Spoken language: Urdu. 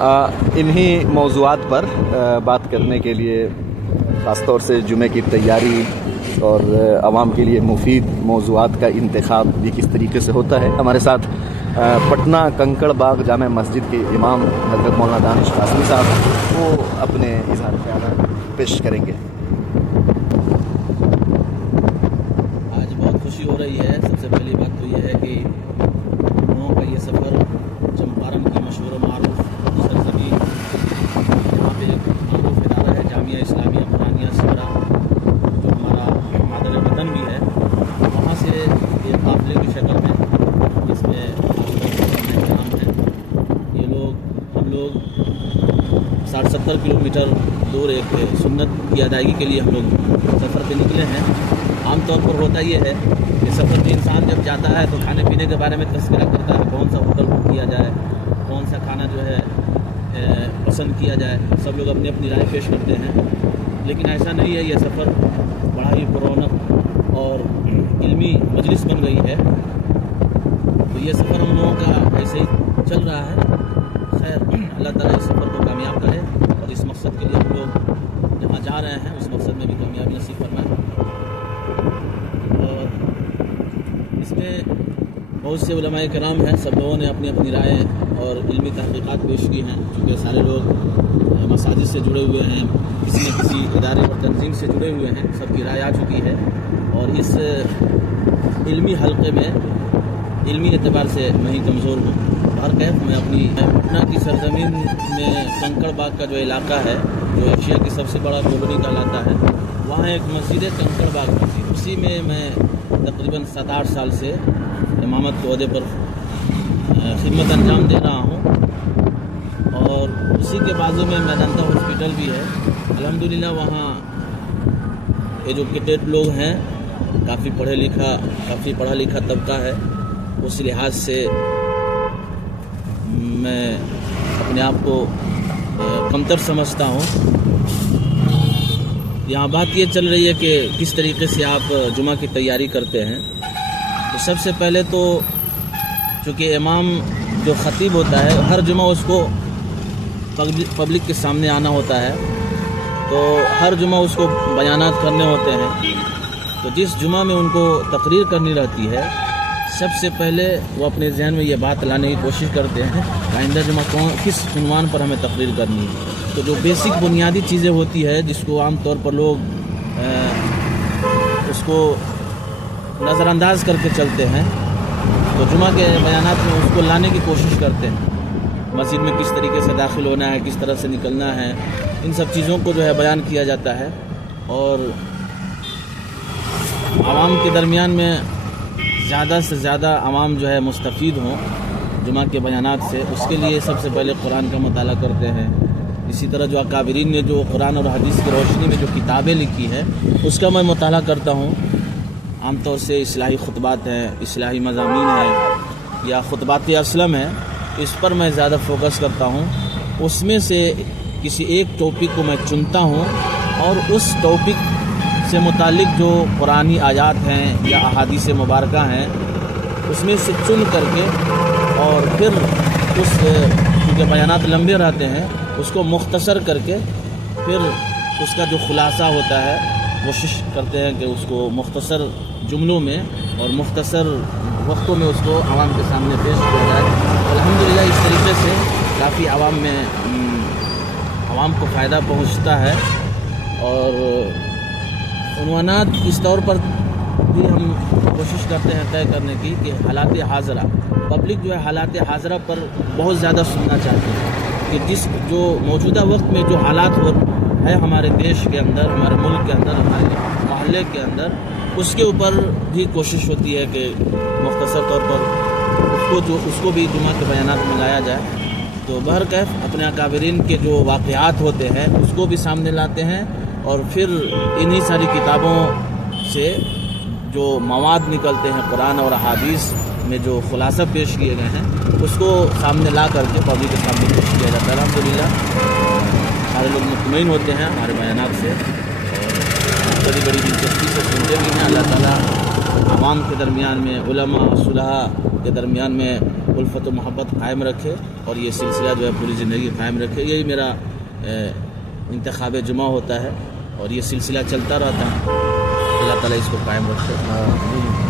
انہی موضوعات پر بات کرنے کے لیے خاص طور سے جمعے کی تیاری اور عوام کے لیے مفید موضوعات کا انتخاب بھی کس طریقے سے ہوتا ہے، ہمارے ساتھ پٹنہ کنکڑ باغ جامع مسجد کے امام حضرت مولانا دانش قاسمی صاحب وہ اپنے اظہار خیالات پیش کریں گے۔ آج بہت خوشی ہو رہی ہے۔ سب سے پہلی بات تو یہ ہے کہ ہم لوگوں کا یہ سفر چمپارن کی مشہور و معروف سرزمین، یہاں پہ ایک معروف ادارہ ہے جامعہ اسلامیہ برہانیہ سمرا، جو ہمارا مادر وطن بھی ہے، وہاں سے ایک قافلے کی شکل میں اس میں احترام ہے۔ یہ لوگ ہم لوگ 60-70 کلومیٹر دور ایک سنت کی ادائیگی کے لیے ہم لوگ سفر پہ نکلے ہیں۔ عام طور پر ہوتا یہ ہے کہ سفر میں انسان جب جاتا ہے تو کھانے پینے کے بارے میں تذکرہ کرتا ہے، کون سا ہوٹل بک کیا جائے، کون سا کھانا جو ہے پسند کیا جائے، سب لوگ اپنی اپنی رائے پیش کرتے ہیں۔ لیکن ایسا نہیں ہے، یہ سفر بڑا ہی پررونق اور علمی مجلس بن گئی ہے۔ تو یہ سفر ہم لوگوں کا ایسے ہی چل رہا ہے۔ خیر، اللہ تعالیٰ اس سفر کو کامیاب کرے اور اس مقصد کے لیے ہم لوگ جہاں جا رہے ہیں اس مقصد میں بھی کامیابی نصیب فرمائے۔ اور اس میں بہت سے علماء کرام ہیں، سب لوگوں نے اپنی اپنی رائے اور علمی تحقیقات پیش کی ہیں، چونکہ سارے لوگ مساجد سے جڑے ہوئے ہیں، کسی نہ کسی ادارے اور تنظیم سے جڑے ہوئے ہیں، سب کی رائے آ چکی ہے۔ اور اس علمی حلقے میں علمی اعتبار سے میں ہی کمزور ہوں۔ ہر کیف میں اپنی پٹنہ کی سرزمین میں کنکڑ باغ کا جو علاقہ ہے، جو ایشیا کی سب سے بڑا کالونی کا علاقہ ہے، وہاں ایک مسجد ہے کنکڑ باغ مسجد، اسی میں تقریباً 7-8 سال سے امامت کے عہدے پر خدمت انجام دے رہا ہوں۔ اور اسی کے بازو میں میدانتا ہاسپٹل بھی ہے۔ الحمدللہ وہاں ایجوکیٹڈ لوگ ہیں، کافی پڑھا لکھا طبقہ ہے۔ اس لحاظ سے میں اپنے آپ کو کمتر سمجھتا ہوں۔ یہاں بات یہ چل رہی ہے کہ کس طریقے سے آپ جمعہ کی تیاری کرتے ہیں۔ تو سب سے پہلے تو چونکہ امام جو خطیب ہوتا ہے ہر جمعہ اس کو پبلک کے سامنے آنا ہوتا ہے، تو ہر جمعہ اس کو بیانات کرنے ہوتے ہیں۔ تو جس جمعہ میں ان کو تقریر کرنی رہتی ہے، سب سے پہلے وہ اپنے ذہن میں یہ بات لانے کی کوشش کرتے ہیں کہ آئندہ جمعہ کس عنوان پر ہمیں تقریر کرنی ہے۔ تو جو بیسک بنیادی چیزیں ہوتی ہے جس کو عام طور پر لوگ اس کو نظر انداز کر کے چلتے ہیں، تو جمعہ کے بیانات میں اس کو لانے کی کوشش کرتے ہیں۔ مسجد میں کس طریقے سے داخل ہونا ہے، کس طرح سے نکلنا ہے، ان سب چیزوں کو جو ہے بیان کیا جاتا ہے۔ اور عوام کے درمیان میں زیادہ سے زیادہ عوام جو ہے مستفید ہوں جمعہ کے بیانات سے، اس کے لیے سب سے پہلے قرآن کا مطالعہ کرتے ہیں۔ اسی طرح جو اکابرین نے جو قرآن اور حدیث کی روشنی میں جو کتابیں لکھی ہے اس کا میں مطالعہ کرتا ہوں۔ عام طور سے اصلاحی خطبات ہیں، اصلاحی مضامین ہیں یا خطبات اسلم ہیں، اس پر میں زیادہ فوکس کرتا ہوں۔ اس میں سے کسی ایک ٹاپک کو میں چنتا ہوں اور اس ٹاپک سے متعلق جو قرآنی آیات ہیں یا احادیث مبارکہ ہیں اس میں سے چن کر کے، اور پھر کیونکہ بیانات لمبے رہتے ہیں، اس کو مختصر کر کے پھر اس کا جو خلاصہ ہوتا ہے کوشش کرتے ہیں کہ اس کو مختصر جملوں میں اور مختصر وقتوں میں اس کو عوام کے سامنے پیش کیا جائے۔ الحمدللہ اس طریقے سے کافی عوام کو فائدہ پہنچتا ہے۔ اور عنوانات اس طور پر بھی ہم کوشش کرتے ہیں طے کرنے کی کہ حالات حاضرہ، پبلک جو ہے حالات حاضرہ پر بہت زیادہ سننا چاہتے ہیں کہ جو موجودہ وقت میں جو حالات ہے ہمارے دیش کے اندر، ہمارے ملک کے اندر، ہمارے محلے کے اندر، اس کے اوپر بھی کوشش ہوتی ہے کہ مختصر طور پر اس کو بھی جمعہ کے بیانات میں لایا جائے۔ تو بہرکیف اپنے اکابرین کے جو واقعات ہوتے ہیں اس کو بھی سامنے لاتے ہیں، اور پھر انہی ساری کتابوں سے جو مواد نکلتے ہیں قرآن اور احادیث میں جو خلاصہ پیش کیے گئے ہیں اس کو سامنے لا کر کے پبلک کے سامنے پیش کیا جاتا ہے۔ الحمدللہ سارے لوگ مطمئن ہوتے ہیں ہمارے بیانات سے اور بڑی بڑی دلچسپی سے سنتے بھی ہیں۔ اللہ تعالیٰ عوام کے درمیان میں، علماء صلحاء کے درمیان میں الفت و محبت قائم رکھے اور یہ سلسلہ جو ہے پوری زندگی قائم رکھے. یہی میرا انتخاب جمعہ ہوتا ہے اور یہ سلسلہ چلتا رہتا ہے. اللہ تعالیٰ اس کو قائم رکھے.